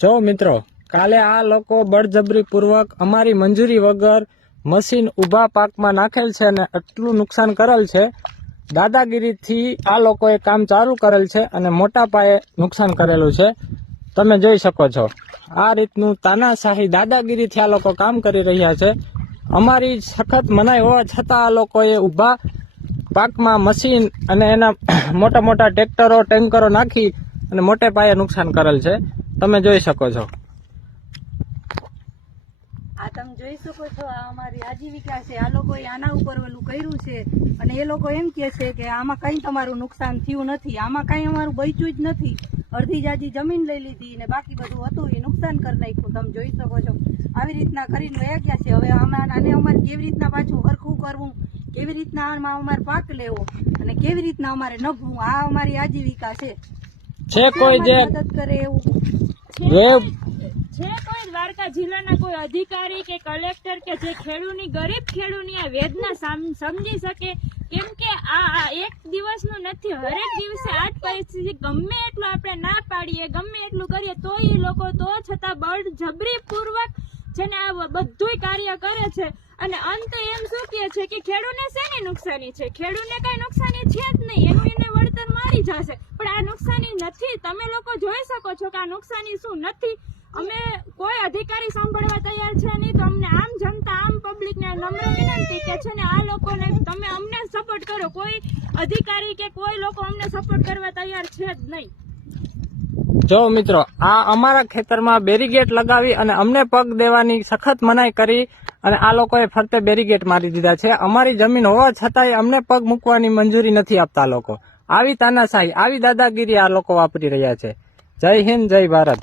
જો મિત્રો, કાલે આ લોકો બળજબરી પૂર્વક અમારી મંજૂરી વગર મશીન ઊભા પાકમાં નાખેલ છે અને આટલું નુકસાન કરેલ છે. દાદાગીરીથી આ લોકોએ કામ ચાલુ કરેલ છે અને મોટા પાયે નુકસાન કરેલું છે. તમે જોઈ શકો છો આ રીતનું તાનાશાહી દાદાગીરીથી આ લોકો કામ કરી રહ્યા છે. અમારી સખત મનાઈ હોવા છતાં આ લોકોએ ઊભા પાકમાં મશીન અને એના મોટા મોટા ટ્રેક્ટરો ટેન્કરો નાખી અને મોટે પાયે નુકસાન કરેલ છે. તમે જોઈ શકો છો. આ તમે જોઈ શકો છો, આ અમારી આજીવિકા છે. આ લોકોએ આના ઉપર ઓલું કર્યું છે અને એ લોકો એમ કે છે કે આમાં કઈ તમારું નુકસાન થયું નથી, આમાં કઈ અમારું બચ્યું જ નથી. અડધી જાજી જમીન લઈ લીધી ને બાકી બધું હતું એ નુકસાન કરી નાખ્યું. તમે જોઈ શકો છો આવી રીતના કરીને વયા ગયા છે. હવે આને અમારે કેવી રીતના પાછું હરખું કરવું, કેવી રીતના આમાં અમારે પાક લેવો અને કેવી રીતના અમારે નભવું, આ અમારી આજીવિકા છે. કોઈ જે મદદ કરે એવું છે કોઈ દ્વારકા જિલ્લાના કોઈ અધિકારી કે કલેક્ટર કે જે ખેડૂતની ગરીબ ખેડૂતની આ વેદના સમજી શકે? કેમ કે આ એક દિવસનું નથી, હરેક દિવસે આ જ પરિસ્થિતિ. ગમે એટલું આપણે ના પાડીએ, ગમે એટલું કરીએ તો એ લોકો તો છતાં બળજબરી પૂર્વક છે ને આ બધું કાર્ય કરે છે. અને અંત એમ શું કહે છે કે ખેડૂતને શેની નુકસાની છે? ખેડૂતને કઈ નુકસાની છે જ નહીં, એનું એને વળતર મારી જશે. પણ આ નુકસાની નથી. તમે લોકો જોઈ શકો છો કે આ નુકસાની શું નથી. અમે કોઈ અધિકારી સાંભળવા તૈયાર છે નહીં. તો અમને આમ જનતા, આમ પબ્લિકને નમ્ર વિનંતી કે છે ને આ લોકોને તમે અમને સપોર્ટ કરો. કોઈ અધિકારી કે કોઈ લોકો અમને સપોર્ટ કરવા તૈયાર છે જ નહીં. જો મિત્રો, આ અમારા ખેતરમાં બેરીગેટ લગાવી અને અમને પગ દેવાની સખત મનાઈ કરી અને આ લોકોએ ફરતે બેરીગેટ મારી દીધા છે. અમારી જમીન હોવા છતાંય અમને પગ મૂકવાની મંજૂરી નથી આપતા લોકો. આવી તાનાશાહી, આવી દાદાગીરી આ લોકો વાપરી રહ્યા છે. જય હિન્દ, જય ભારત.